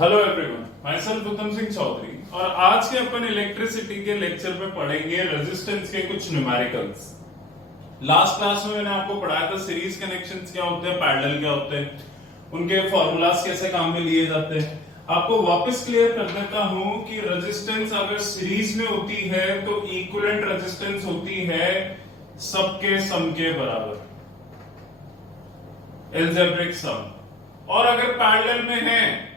Hello everyone, my self उत्तम सिंह चौधरी और आज के अपन इलेक्ट्रिसिटी के लेक्चर में पढ़ेंगे रेजिस्टेंस के कुछ न्यूमेरिकल्स। लास्ट क्लास में मैंने आपको पढ़ाया था सीरीज कनेक्शंस क्या होते हैं, पैरेलल क्या होते हैं, उनके फॉर्मूलाज कैसे काम में लिए जाते हैं। आपको वापस क्लियर कर देता हूं कि रेजिस्टेंस अगर सीरीज में होती है तो इक्विवेलेंट रेजिस्टेंस होती है सबके सम के बराबर, एल्जेब्रिक सम। और अगर पैरेलल में है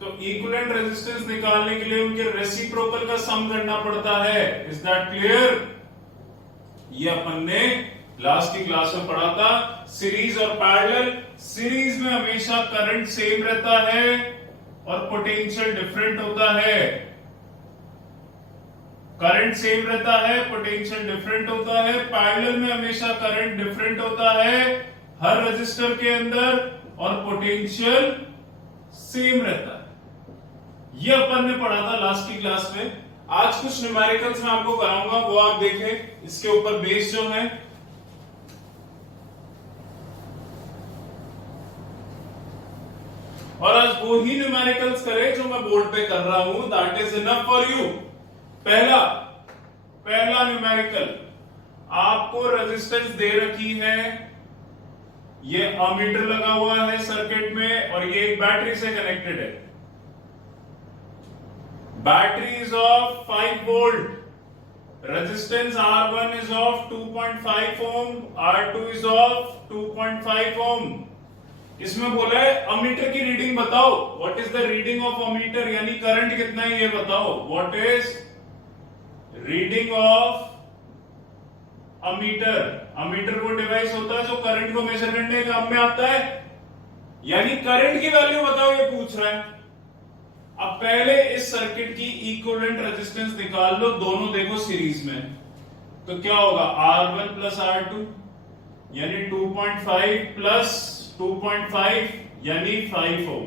तो इक्विवेलेंट रेजिस्टेंस निकालने के लिए उनके रेसिप्रोकल का सम करना पड़ता है। Is that clear? ये अपन ने लास्ट की क्लास में पढ़ा था। सीरीज और पैरेलल, सीरीज में हमेशा करंट सेम रहता है और पोटेंशियल डिफरेंट होता है। करंट सेम रहता है, पोटेंशियल डिफरेंट होता है। पैरेलल में हमेशा करंट डिफरेंट होता है हर रजिस्टर के अंदर और पोटेंशियल सेम रहता है। ये अपन ने पढ़ा था लास्ट की क्लास में। आज कुछ न्यूमेरिकल्स मैं आपको कराऊंगा, वो आप देखें। इसके ऊपर बेस जो है और आज वो ही न्यूमेरिकल्स करें जो मैं बोर्ड पे कर रहा हूं। That is enough for you. पहला न्यूमेरिकल, आपको रेजिस्टेंस दे रखी है, ये अमीटर लगा हुआ है सर्किट में और ये एक बैटरी से कनेक्टेड है। Battery is of 5 volt, resistance R1 is of 2.5 ohm, R2 is of 2.5 ohm। इसमें बोला है अमीटर की रीडिंग बताओ। What is the reading of ammeter, यानी करंट कितना है ये बताओ। What is reading of ammeter? Ammeter वो डिवाइस होता है जो करंट को मेजर करने के काम में आता है, यानी करंट की वैल्यू बताओ ये पूछ रहा है। अब पहले इस सर्किट की इक्विवेलेंट रेजिस्टेंस निकाल लो, दोनों देखो सीरीज में, तो क्या होगा R1 प्लस R2 यानी 2.5 प्लस 2.5 यानी 5 ओम,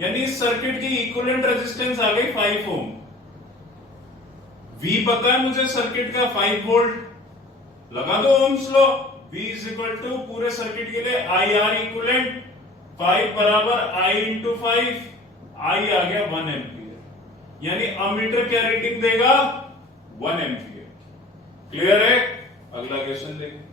यानी इस सर्किट की इक्विवेलेंट रेजिस्टेंस आ गई 5 ओम। V पता है मुझे सर्किट का 5 वोल्ट, लगा दो ohms law. V is equal to पूरे सर्किट के लिए IR इक्विवेलेंट 5 बराबर I इंटू 5, I आ गया 1 एम्पियर, यानी अमीटर क्या रीडिंग देगा 1 एम्पियर। क्लियर है? अगला क्वेश्चन देखें।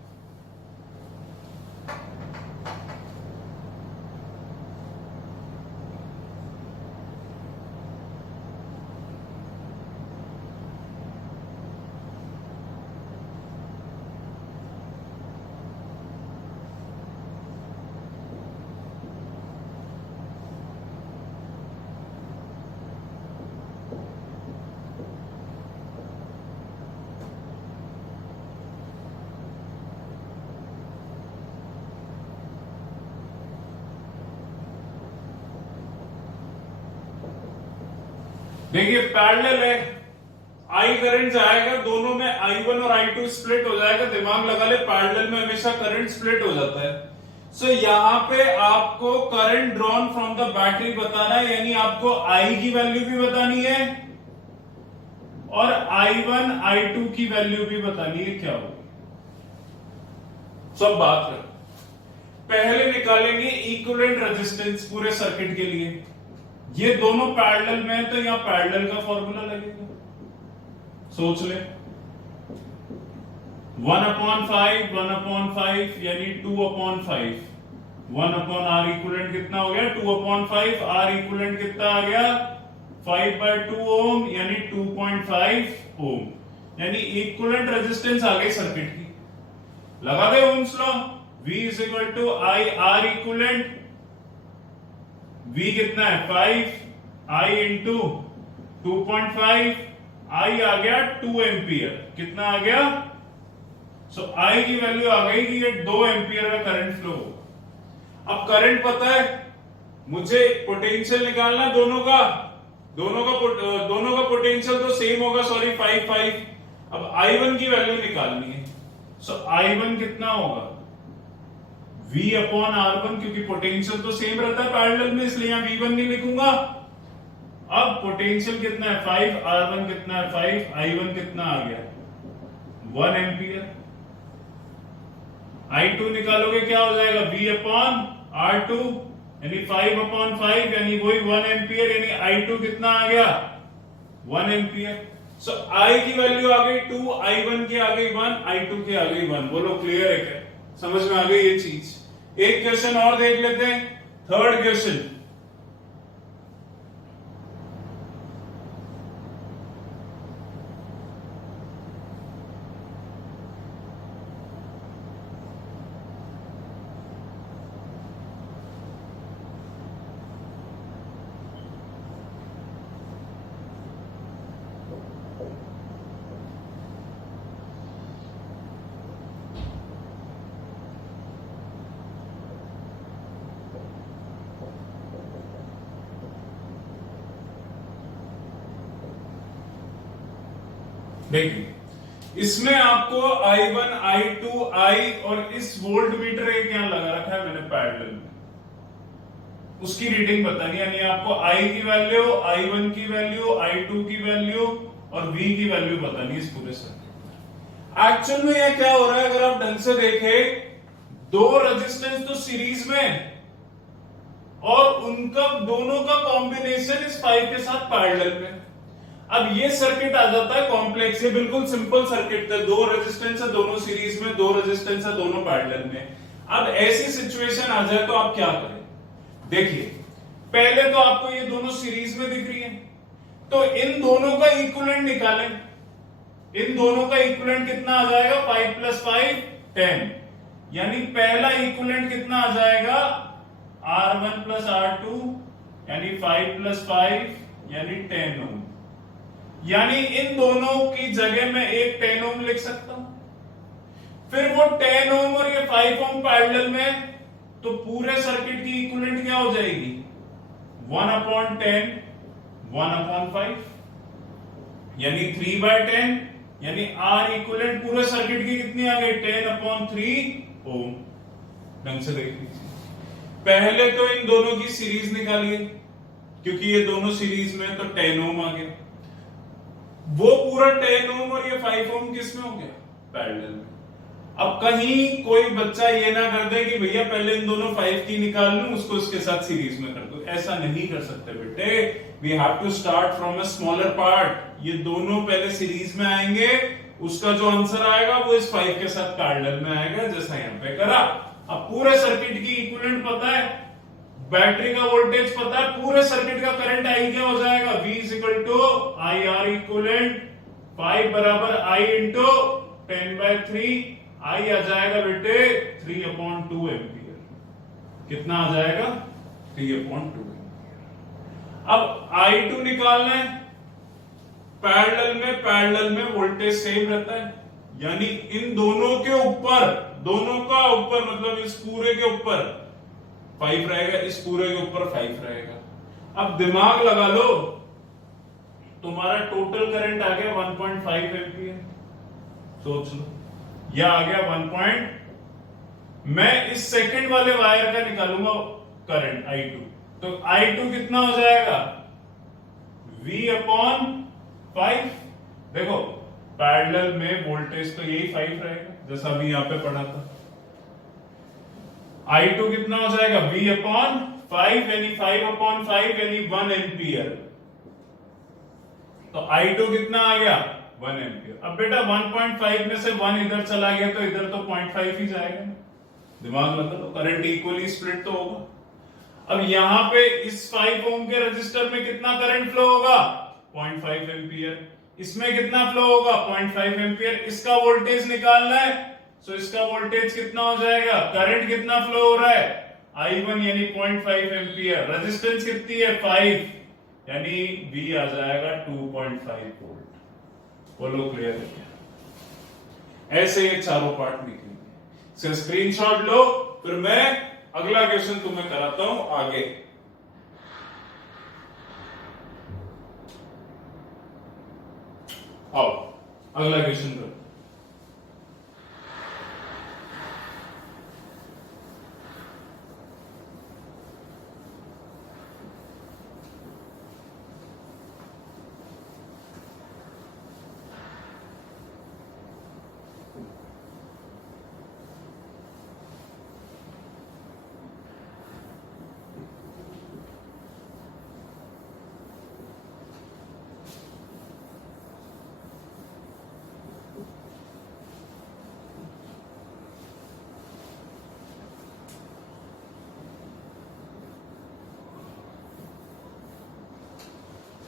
देखिए पैरेलल है, आई करंट जाएगा, दोनों में I1 और I2 स्प्लिट हो जाएगा। दिमाग लगा ले, पैरेलल में हमेशा करंट स्प्लिट हो जाता है। सो यहां पे आपको current drawn from the battery बताना है, यानी आपको I की वैल्यू भी बतानी है और I1 I2 की वैल्यू भी बतानी है क्या होगी। सब बात कर, पहले निकालेंगे इक्विवेलेंट रेजिस्टेंस पूरे सर्किट के लिए। ये दोनों पैरेलल में है तो यहां पैरेलल का फॉर्मूला लगेगा, सोच ले। 1/5 यानी 2/5, 1/R इक्विवेलेंट कितना हो गया 2/5, R इक्विवेलेंट कितना आ गया 5/2 ओम यानी 2.5 ओम, यानी इक्विवेलेंट रेजिस्टेंस आ गई सर्किट की। लगा दे Ohm's law. V is equal to I R equivalent, V कितना है 5, I इंटू 2.5, I आ गया 2 एम्पियर। कितना आ गया? सो I की वैल्यू आ गई कि ये 2 एम्पियर का करंट फ्लो। अब करंट पता है मुझे, पोटेंशियल निकालना दोनों का पोटेंशियल तो सेम होगा, सॉरी 5। अब I1 की वैल्यू निकालनी है। सो I1 कितना होगा V अपॉन R1, क्योंकि पोटेंशियल तो सेम रहता है पैरेलल में, इसलिए यहां V1 नहीं लिखूंगा। अब पोटेंशियल कितना है 5, R1 कितना है 5, I1 कितना आ गया 1 एम्पियर। I2 निकालोगे क्या हो जाएगा V अपॉन R2, यानी 5/5 यानी वही 1 एम्पियर, यानी I2 कितना आ गया 1 एम्पियर। सो I की वैल्यू आ गई 2, I1 की आ गई 1, I2 की आ गई 1। बोलो क्लियर है क्या, समझ में आ गई ये चीज। एक क्वेश्चन और देख लेते हैं, थर्ड क्वेश्चन। देखिए इसमें आपको I1, I2, I और इस वोल्ट मीटर एक यहां लगा रखा है मैंने पैरेलल में, उसकी रीडिंग बतानी, यानी आपको I की वैल्यू, I1 की वैल्यू, I2 की वैल्यू और V की वैल्यू बतानी इस पूरे सर्किट। एक्चुअल में यह क्या हो रहा है, अगर आप ढंग से देखें, दो रेजिस्टेंस तो सीरीज में और उनका दोनों का कॉम्बिनेशन इस 5 के साथ पैरेलल में। अब ये सर्किट आ जाता है कॉम्प्लेक्स, ये बिल्कुल सिंपल सर्किट था, दो रेजिस्टेंस है दोनों सीरीज में, दो रेजिस्टेंस है दोनों पैरेलल में। अब ऐसी सिचुएशन आ जाए तो आप क्या करें, देखिए पहले तो आपको ये दोनों सीरीज में दिख रही है, तो इन दोनों का इक्विवेलेंट निकालें। इन दोनों का इक्विवेलेंट कितना आ जाएगा, 5 + 5 10, यानी पहला इक्विवेलेंट कितना आ जाएगा R1 + R2 यानी 5 + 5 यानी 10 ओम। यानी इन दोनों की जगह में एक 10 ओम लिख सकता हूं, फिर वो 10 ओम और ये 5 ओम पैरेलल में, तो पूरे सर्किट की इक्विवेलेंट क्या हो जाएगी 1/10 1/5 यानी 3/10, यानी R इक्विवेलेंट पूरे सर्किट की कितनी आ गई 10/3 ओम। ढंग से देख लीजिए, पहले तो इन दोनों की सीरीज निकालिए, क्योंकि ये दोनों सीरीज में, तो 10 ओम आ गया, वो पूरा 10 ओम और ये 5 ओम किस में हो गया पैरेलल में। अब कहीं कोई बच्चा ये ना कर दे कि भैया पहले इन दोनों 5 की निकाल लूं उसको उसके साथ सीरीज में कर दो, ऐसा नहीं कर सकते बेटे। We have to start from a smaller part, ये दोनों पहले सीरीज में आएंगे, उसका जो आंसर आएगा वो इस 5 के साथ पैरेलल में आएगा, जैसा यहां पे करा। अब पूरे सर्किट की इक्विवेलेंट पता है, बैटरी का वोल्टेज पता है, पूरे सर्किट का करंट आई क्या हो जाएगा V = IR इक्विवेलेंट 5 बराबर I × 10/3, I आ जाएगा बेटे 3/2 एम्पियर। कितना आ जाएगा 3/2 एम्पियर। अब I2 निकालना है, पैरेलल में वोल्टेज सेम रहता है, यानी इन दोनों के ऊपर, दोनों का ऊपर मतलब इस पूरे के ऊपर 5 रहेगा, इस पूरे के ऊपर 5 रहेगा। अब दिमाग लगा लो, तुम्हारा टोटल करंट आ गया 1.5 एम्पियर, सोच लो यह आ गया 1. मैं इस सेकंड वाले वायर का निकालूंगा करंट I2, तो I2 कितना हो जाएगा V/5। देखो पैरेलल में वोल्टेज तो यही 5 रहेगा, जैसा अभी यहां पे पढ़ा था। I2 कितना हो जाएगा V/5 यानी 5/5 यानी 1 एम्पियर, तो I2 कितना आ गया 1 एम्पियर। अब बेटा 1.5 में से 1 इधर चला गया तो इधर तो 0.5 ही जाएगा, दिमाग लगा लो, करंट इक्वली स्प्लिट तो होगा। अब यहां पे इस 5 ओम के रजिस्टर में कितना करंट फ्लो होगा 0.5 एम्पियर, इसमें कितना फ्लो होगा 0.5 एम्पियर। इसका वोल्टेज निकालना है, सो इसका वोल्टेज कितना हो जाएगा, करंट कितना फ्लो हो रहा है I1 यानी 0.5 एम्पियर, रेजिस्टेंस कितनी है 5 यानी V आ जाएगा 2.5 वोल्ट। बोलो क्लियर है क्या? ऐसे ये चारों पार्ट निकलेंगे। इसका स्क्रीनशॉट लो, फिर मैं अगला क्वेश्चन तुम्हें कराता हूं आगे। आओ अगला क्वेश्चन करो।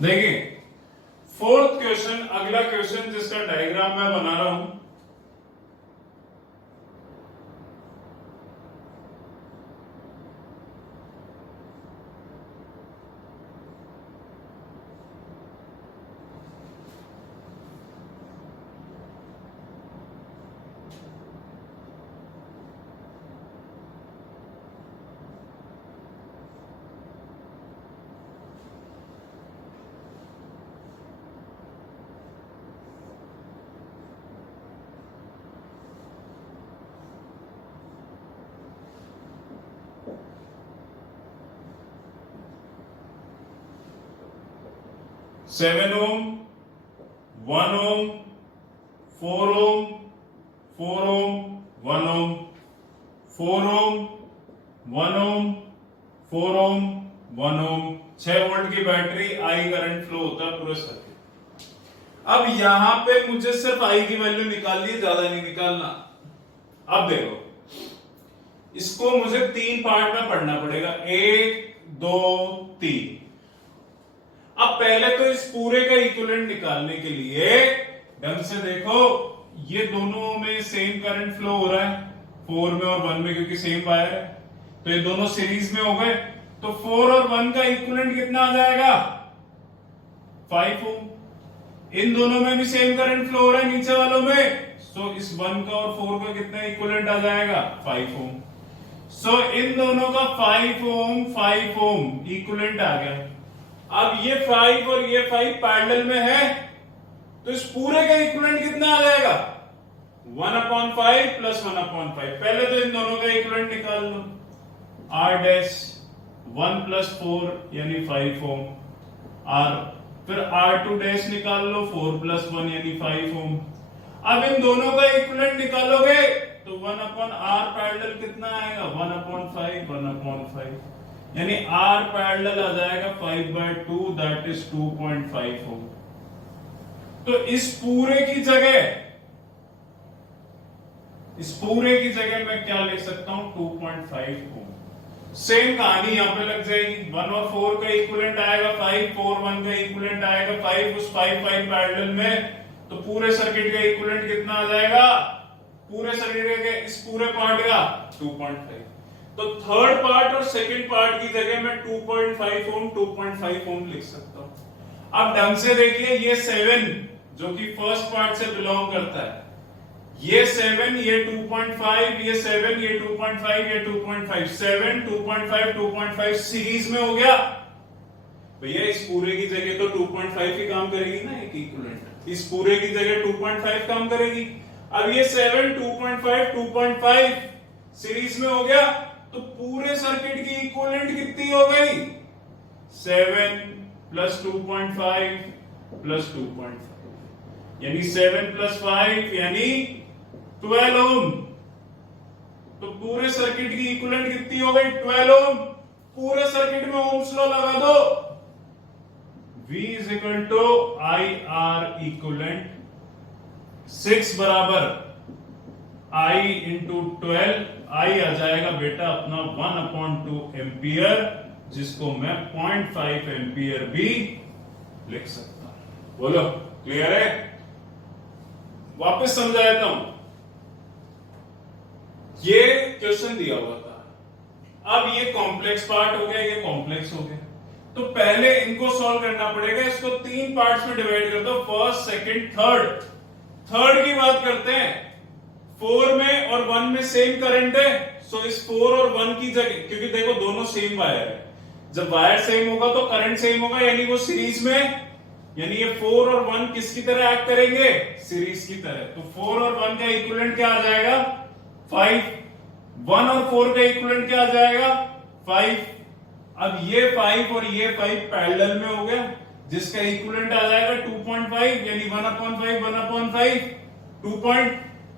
देखिए फोर्थ क्वेश्चन, अगला क्वेश्चन जिसका डायग्राम मैं बना रहा हूं, सेवन ओम, 1 ओम, 4 ओम, 4 ओम, 1 ओम, 4 ओम, 1 ओम, 4 ओम, 1 ओम, 6 वोल्ट की बैटरी, आई करंट फ्लो होता है पूरे सर्किट। अब यहां पे मुझे सिर्फ आई की वैल्यू निकालनी है, ज्यादा नहीं निकालना। अब देखो इसको मुझे 3 पार्ट में पढ़ना पड़ेगा, 1 2 3। अब पहले तो इस पूरे का इक्विवेलेंट निकालने के लिए ढंग से देखो, ये दोनों में सेम करंट फ्लो हो रहा है, 4 में और 1 में, क्योंकि सेम वायर है, तो ये दोनों सीरीज में हो गए। तो 4 और 1 का इक्विवेलेंट कितना आ जाएगा? 5 ओम। इन दोनों में भी सेम करंट फ्लो हो रहा है नीचे वालों में, सो इस 1 का और 4 का कितना इक्विवेलेंट आ जाएगा? 5 ओम। सो इन दोनों का 5 ओम इक्विवेलेंट आ गया। अब ये 5 और ये 5 पैरेलल में है, तो इस पूरे का इक्विवेलेंट कितना आ जाएगा? 1/5 प्लस 1/5। पहले तो इन दोनों का इक्विवेलेंट निकाल लो। R डैश 1 प्लस 4 यानी 5 ओम, R, फिर R2 डैश निकाल लो, 4 प्लस 1 यानी 5 ओम। अब इन दोनों का इक्विवेलेंट निकालोगे तो 1/R पैरेलल कितना आएगा? 1/5, 1/5, यानी R पैरेलल आ जाएगा 5/2, दैट इज 2.5 ओम। तो इस पूरे की जगह मैं क्या लिख सकता हूं? 2.5 ओम। सेम कहानी यहां पे लग जाएगी। 1 और 4 का इक्विवेलेंट आएगा 5, 4 1 का इक्विवेलेंट आएगा 5, उस 5 पैरेलल में, तो पूरे सर्किट का इक्विवेलेंट कितना आ जाएगा? पूरे सर्किट के इस पूरे पार्ट का 2.5। तो थर्ड पार्ट और सेकंड पार्ट की जगह मैं 2.5 ओम 2.5 ओम लिख सकता हूं। अब ढंग से देखिए, ये 7 जो कि फर्स्ट पार्ट से बिलोंग करता है, ये 7, ये 2.5, ये 7, ये 2.5, ये 2.5, 7 2.5 2.5 सीरीज में हो गया भैया। इस पूरे की जगह तो 2.5 ही काम करेगी ना, एक इक्विवेलेंट इस पूरे की जगह 2.5 काम करेगी। अब ये 7 2.5 2.5 सीरीज में हो गया, तो पूरे सर्किट की इक्विवेलेंट कितनी हो गई? 7 प्लस 2.5 प्लस 2.5, यानी 7 प्लस 5 यानी 12 ओम। तो पूरे सर्किट की इक्विवेलेंट कितनी हो गई? 12 ओम। पूरे सर्किट में ओम्स लॉ लगा दो, V is equal to IR equivalent 6 बराबर I इंटू 12, I आ जाएगा बेटा अपना 1/2 एम्पियर, जिसको मैं 0.5 एम्पियर भी लिख सकता हूं। बोलो क्लियर है? वापस समझा देता हूं। ये क्वेश्चन दिया हुआ था, अब ये कॉम्प्लेक्स पार्ट हो गया, ये कॉम्प्लेक्स हो गया, तो पहले इनको सॉल्व करना पड़ेगा। इसको 3 पार्ट्स में डिवाइड कर दो, फर्स्ट सेकंड थर्ड। थर्ड की बात करते हैं, 4 में और 1 में सेम करंट है, सो इस 4 और 1 की जगह, क्योंकि देखो दोनों सेम वायर है, जब वायर सेम होगा तो करंट सेम होगा, यानी वो सीरीज में, यानी ये 4 और 1 किसकी तरह एक्ट करेंगे? सीरीज की तरह। तो 4 और 1 का इक्विवेलेंट क्या आ जाएगा? 5। 1 और 4 का इक्विवेलेंट क्या आ जाएगा? 5। अब ये 5 और ये 5 पैरेलल में हो गया, जिसका इक्विवेलेंट आ जाएगा 2.5, यानी 1/5 1/5 2.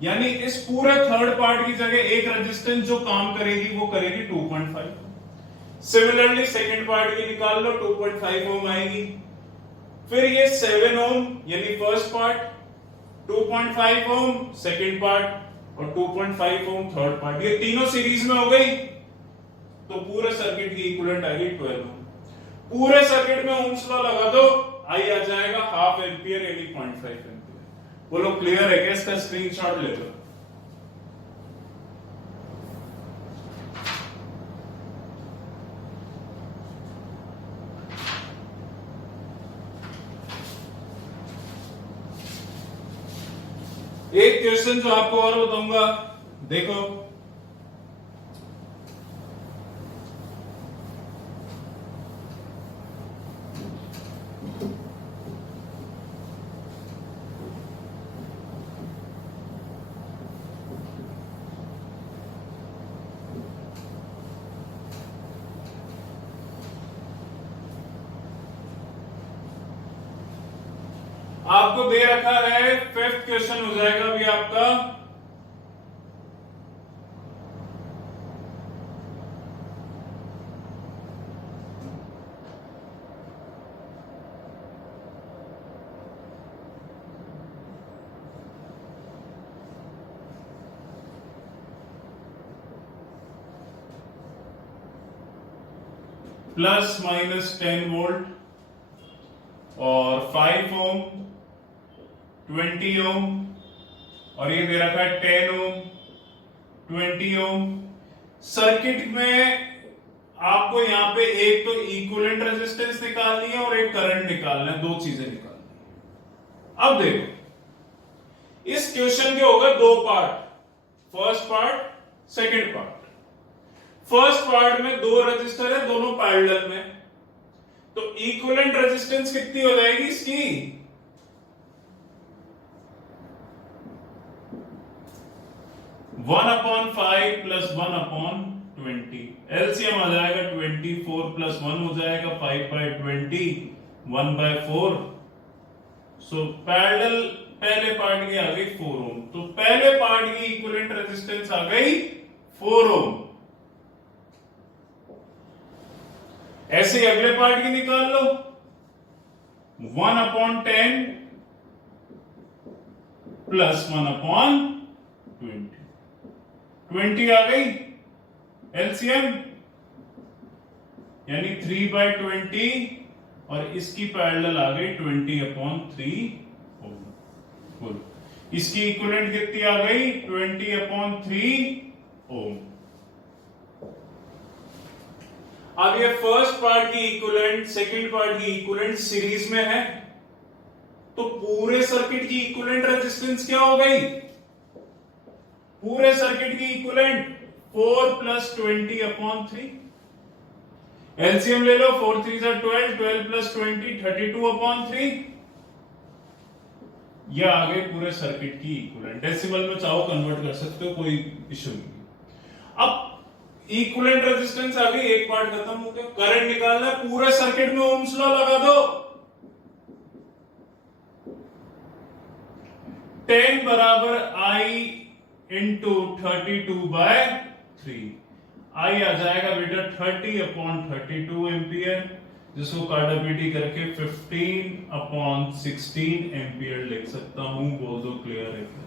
यानी इस पूरे थर्ड पार्ट की जगह एक रेजिस्टेंस जो काम करेगी वो करेगी 2.5। सिमिलरली सेकंड पार्ट की निकाल लो, 2.5 ओम आएगी। फिर ये 7 ओम यानी फर्स्ट पार्ट, 2.5 ओम सेकंड पार्ट और 2.5 ओम थर्ड पार्ट, ये तीनों सीरीज में हो गई, तो पूरे सर्किट की इक्विवेलेंट आ गई 12 ओम। पूरे सर्किट में ओम्स लॉ लगा दो, आई आ जाएगा हाफ एम्पियर यानी 0.5 एम्पियर। बोलो क्लियर है क्या? इसका स्क्रीनशॉट ले लो। एक क्वेश्चन जो आपको और बताऊंगा, देखो आपको दे रखा है, फिफ्थ क्वेश्चन हो जाएगा अभी आपका। ±10 वोल्ट और 5 ओम, 20 ओम, और ये दे रखा है 10 ओम, 20 ओम। सर्किट में आपको यहां पे एक तो इक्विवेलेंट रेजिस्टेंस निकालनी है और एक करंट निकालना है, दो चीजें निकालनी है। अब देखो इस क्वेश्चन के होगा दो part, first part, second part. First part में दो रजिस्टर है, दोनों पैरेलल में, तो इक्विवेलेंट रेजिस्टेंस कितनी हो जाएगी इसकी? 1/5 + 1/20। एलसीएम आ जाएगा 24 + 1 हो जाएगा 5/20, 1/4। सो पैरेलल पहले पार्ट की आ गई 4 ओम, तो पहले पार्ट की इक्विवेलेंट रेजिस्टेंस आ गई 4 ओम। ऐसे ही अगले पार्ट की निकाल लो, 1/10 + 1/20, 20 आ गई एलसीएम, यानी 3/20, और इसकी पैरेलल आ गई 20/3 ओम। बोलो इसकी इक्विवेलेंट कितनी आ गई? 20/3 ओम। अब ये फर्स्ट पार्ट की इक्विवेलेंट, सेकंड पार्ट की इक्विवेलेंट सीरीज में है, तो पूरे सर्किट की इक्विवेलेंट रेजिस्टेंस क्या हो गई? पूरे सर्किट की इक्विवेलेंट 4 + 20/3। एलसीएम ले लो, 4 3 12, 12 + 20 32/3। यह आ गई पूरे सर्किट की इक्विवेलेंट। डेसिमल में चाहो कन्वर्ट कर सकते हो, कोई इश्यू नहीं। अब इक्विवेलेंट रेजिस्टेंस आ गई, एक पार्ट खत्म हो गया। करंट निकालना है, पूरे सर्किट में ओम्स लॉ लगा दो। 10 = I × 32/3। आई आ जाएगा बेटा 30/32 एम्पियर, जिसको काटापीटी करके 15/16 एम्पियर लिख सकता हूं। बोल दो क्लियर है क्या?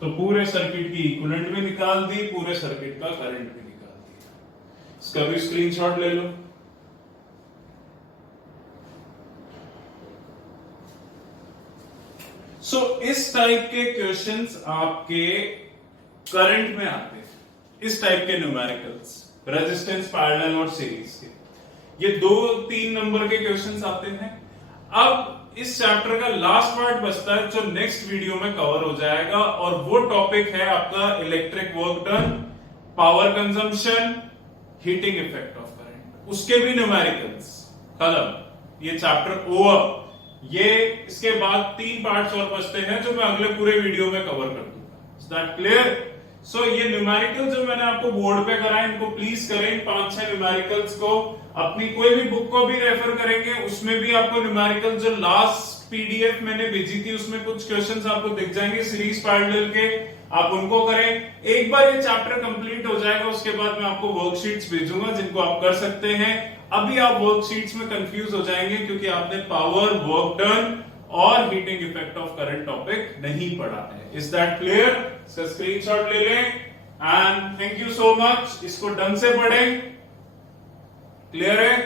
तो पूरे सर्किट की इक्विवेलेंट भी निकाल दी, पूरे सर्किट का करंट भी निकाल दिया। इसका भी स्क्रीनशॉट ले लो। सो इस टाइप के क्वेश्चंस आपके करंट में आते हैं, इस टाइप के न्यूमेरिकल्स, रेजिस्टेंस, पैरेलल और सीरीज के। ये 2-3 नंबर के क्वेश्चंस आते हैं। अब इस चैप्टर का लास्ट पार्ट बचता है, जो नेक्स्ट वीडियो में कवर हो जाएगा, और वो टॉपिक है आपका electric work done, power consumption, heating effect of current. उसके भी न्यूमेरिकल्स खत्म, ये चैप्टर ओवर। ये इसके बाद 3 पार्ट्स और बचते हैं, जो मैं अगले पूरे वीडियो में कवर कर दूंगा। Is that clear? सो ये न्यूमेरिकल जो मैंने आपको बोर्ड पे कराए, इनको प्लीज करें। 5-6 न्यूमेरिकल्स को अपनी कोई भी बुक को भी रेफर करेंगे, उसमें भी आपको न्यूमेरिकल जो लास्ट पीडीएफ मैंने भेजी थी, उसमें कुछ क्वेश्चंस आपको दिख जाएंगे सीरीज पैरेलल के, आप उनको करें। एक बार ये चैप्टर कंप्लीट हो जाएगा, उसके बाद मैं आपको वर्कशीट्स भेजूंगा, जिनको आप कर सकते हैं। अभी आप वर्कशीट्स में कंफ्यूज हो जाएंगे, क्योंकि आपने पावर, वर्क डन और heating effect of current topic नहीं पढ़ा है। Is that clear? इसका स्क्रीनशॉट ले लें, and thank you so much. इसको ढंग से पढ़ें। क्लियर है?